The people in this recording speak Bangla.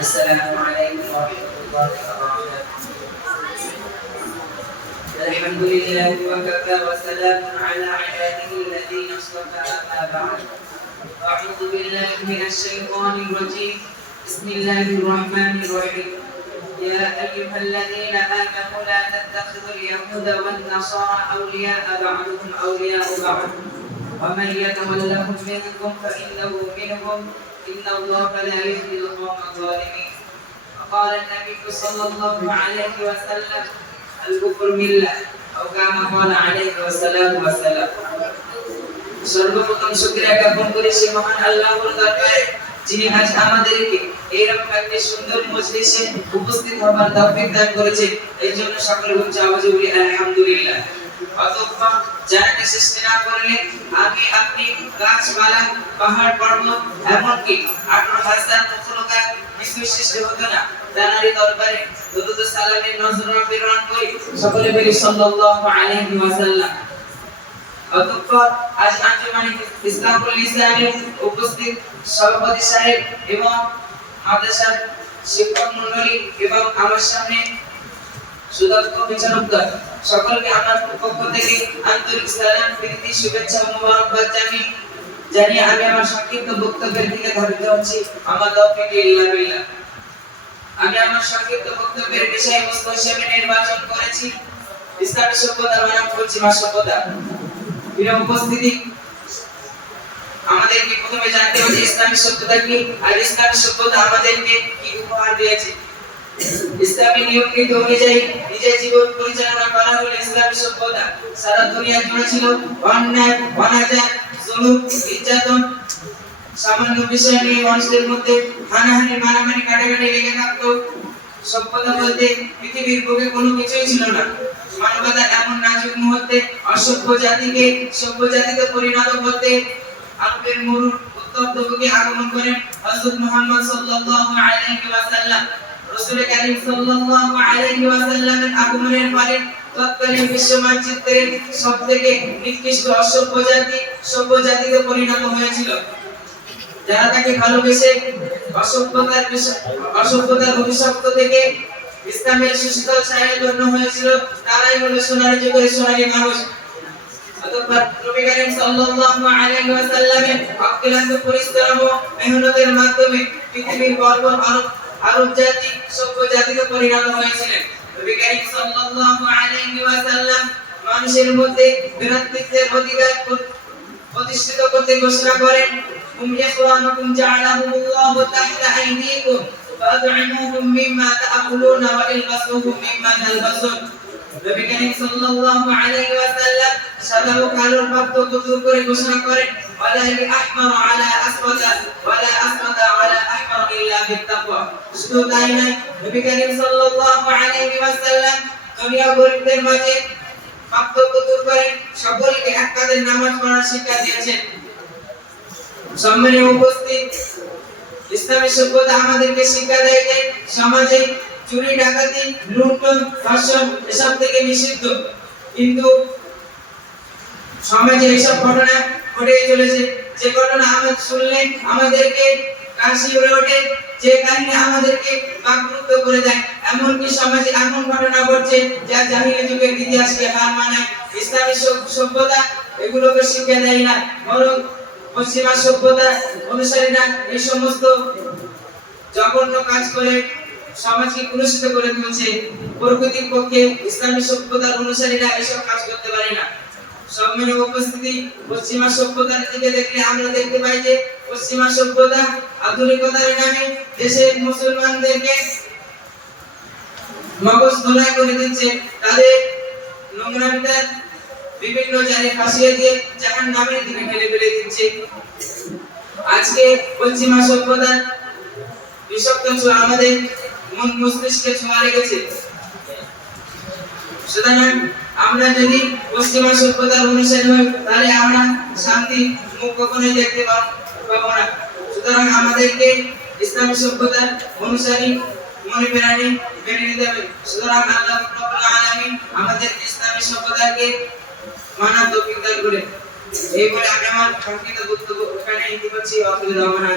السلام عليكم ورحمة الله وبركاته. الحمد لله وكفى وسلام على عباده الذين اصطفى أما بعد. أعوذ بالله من الشيطان الرجيم. بسم الله الرحمن الرحيم. يا أيها الذين آمنوا لا تتخذوا اليهود والنصارى أولياء بعضهم أولياء بعض ومن يتولهم منكم فإنه منهم إن الله لا يهدي القوم الظالمين. وقال النبي صلى الله عليه وسلم الكفر ملة أو كما قال عليه الصلاة والسلام. সর্বপ্রথম শুকরিয়া জ্ঞাপন করি সেই মহান আল্লাহর দরবারে যিনি আজ আমাদেরকে এইরকম একটি সুন্দর মজলিসে উপস্থিত হবার তৌফিক দান করেছে। এই জন্য সকলে উচ্চ আওয়াজে বলি আলহামদুলিল্লাহ। অতঃপর যাকে সৃষ্টি না করলে আগে আপনি গাছপালা পাহাড় পর্বত এমনকি 18,000 মখলুকাত কিছুই সৃষ্টি হতো না। তারই দরবারে দুরূদ ও সালামের নজর প্রেরণ করি সকলে বলি সাল্লাল্লাহু আলাইহি ওয়াসাল্লাম। অতঃপর আজ আঞ্জুমানে ইসলামুল ইসলামে উপস্থিত সভাপতি সাহেব এবং মাদ্রাসার শিক্ষক মণ্ডলী এবং আমার সামনে সুদক্ষ বিচারকগণ সকলকে আমার পক্ষ থেকে আন্তরিক সালাম প্রীতি শুভেচ্ছা ও মোবারকবাদ জানিয়ে আমি আমার সংক্ষিপ্ত বক্তব্যের দিকে ধাবিত হচ্ছি। আমার তৌফিক ইল্লা বিল্লাহ। আমি আমার সংক্ষিপ্ত বক্তব্যের বিষয়বস্তু হিসেবে নির্বাচন করেছি ইসলামী সভ্যতা বনাম পশ্চিমা সভ্যতা। প্রিয় উপস্থিতি, আমাদেরকে প্রথমে জানতে হবে ইসলামী সভ্যতা কি আর ইসলামী সভ্যতা আমাদেরকে কি উপহার দিয়েছে। ইসলামী নিয়ম নীতি অনুযায়ী নিজের জীবন পরিচালনা করা হলো ইসলামী সভ্যতা। সারা দুনিয়া জুড়ে ছিল অন্যায়, অনাচার, জুলুম, নির্যাতন। সামান্য বিষয় নিয়ে মানুষদের মধ্যে হানাহানি, মারামারি, কাটাকাটি লেগে থাকতো। সভ্যতা বলতে পৃথিবীর বুকে কোনো কিছুই ছিল না। মানবতা এমন নাজুক মুহূর্তে অসভ্য জাতিকে সভ্য জাতিতে পরিণত করতে আরবের মরুর উত্তপ্ত ভূমি আগমন করেন হযরত মুহাম্মদ সাল্লাল্লাহু আলাইহি ওয়াসাল্লাম। রাসূল কারীম সাল্লাল্লাহু আলাইহি ওয়াসাল্লামের আগমনের পরে তৎকালীন বিশ্ব মানচিত্রে সবথেকে নিকৃষ্ট অসভ্য জাতি সভ্য জাতিতে পরিণত হয়েছিল। যারা তাকে ভালোবেসে অসভ্যতার অভিশপ্ত থেকে ইসলামের সুশীতল ছায়ায় জন্য হয়েছিল, তারাই হলো সোনালী যুগের সোনালী মানুষ। অতঃপর নবী করিম সাল্লাল্লাহু আলাইহি ওয়াসাল্লামের অক্লান্ত পরিশ্রম ও মেহনতের মাধ্যমে পৃথিবীর বর্বর আরব জাতি সভ্য জাতিতে পরিণত হয়েছিলেন। নবী করিম সাল্লাল্লাহু আলাইহি ওয়াসাল্লাম মানুষের মধ্যে ভ্রাতৃত্বের অধিকার প্রতিষ্ঠিত করতে ঘোষণা করেন, হুম ইখওয়ানুকুম জাআলাহুমুল্লাহু তাহতা আইদিকুম ফাআত'ইমুহুম মিম্মা তা'কুলুনা ওয়া ইলবাসুহুম মিম্মা তালবাসুন। নবী করিম সাল্লাল্লাহু আলাইহি ওয়াসাল্লাম সাদা ও কালোর পার্থক্য দূর করে ঘোষণা করেন, ওয়ালা আহমারু আলা আসওয়াদা ওয়ালা আসওয়াদা আলা আহমার ইল্লা বিত্তাকওয়া। শুধু তাই নয়, নবী করিম সাল্লাল্লাহু আলাইহি ওয়াসাল্লাম দুনিয়া গরিবদের মাঝে পার্থক্য দূর করে সকলকে এক কাঁধে নামাজ পড়ার শিক্ষা দিয়েছেন। সম্মানীয় উপস্থিত, ইসলামী সভ্যতা আমাদেরকে শিক্ষা দেয় যে সমাজে চুরি, ডাকাতি, লুণ্ঠন, ধর্ষণ এসব থেকে নিষিদ্ধ। কিন্তু সমাজে এইসব ঘটনা ঘটে চলেছে। যে ঘটনা আমরা শুনলে আমাদেরকে কাশি উড়ে ওঠে, যে কাহিনী আমাদেরকে বাকরুদ্ধ করে দেয়। এমনকি সমাজে এমন ঘটনা ঘটছে যা জাহিলি যুগের ইতিহাসকে হার মানায়। ইসলামী সভ্যতা এগুলোকে শিক্ষা দেয় না, বরং পশ্চিমা সভ্যতা অনুসারীরা এই সমস্ত জঘন্য কাজ করে সমাজকে কলুষিত করে তুলছে। প্রকৃতির পক্ষে ইসলামী সভ্যতার অনুসারীরা এসব কাজ করতে পারে না। সম্মানীয় উপস্থিতি, পশ্চিমা সভ্যতার দিকে দেখলে আমরা দেখতে পাই যে পশ্চিমা সভ্যতা আধুনিকতার নামে দেশের মুসলমানদেরকে মগজ ধোলাই করে দিচ্ছে। তাদের নোংরামিতার বিভিন্ন জায়গায় ফাঁসিয়ে দিয়ে জাহান্নামের দিকে ঠেলে ফেলে দিচ্ছে। আজকে পশ্চিমা সভ্যতার বিষাক্ত ছোঁয়া আমাদের মন মস্তিষ্কে ছোঁয়া লেগেছে। সুতরাং আমরা যদি পশ্চিমা সভ্যতার অনুসারী হই তাহলে আমরা শান্তি মুখ কখনোই দেখতে পাবো না। সুতরাং আমাদেরকে ইসলামী সভ্যতার অনুসারী মনে প্রাণে মেনে নিতে হবে। সুতরাং আল্লাহ রাব্বুল আলামিন আমাদের ইসলামী সভ্যতাকে মানার তৌফিক দান করেন। এই বলে আমি আমার সংক্ষিপ্ত বক্তব্য এখানে ইতি করছি। অসুবিধা হবে না।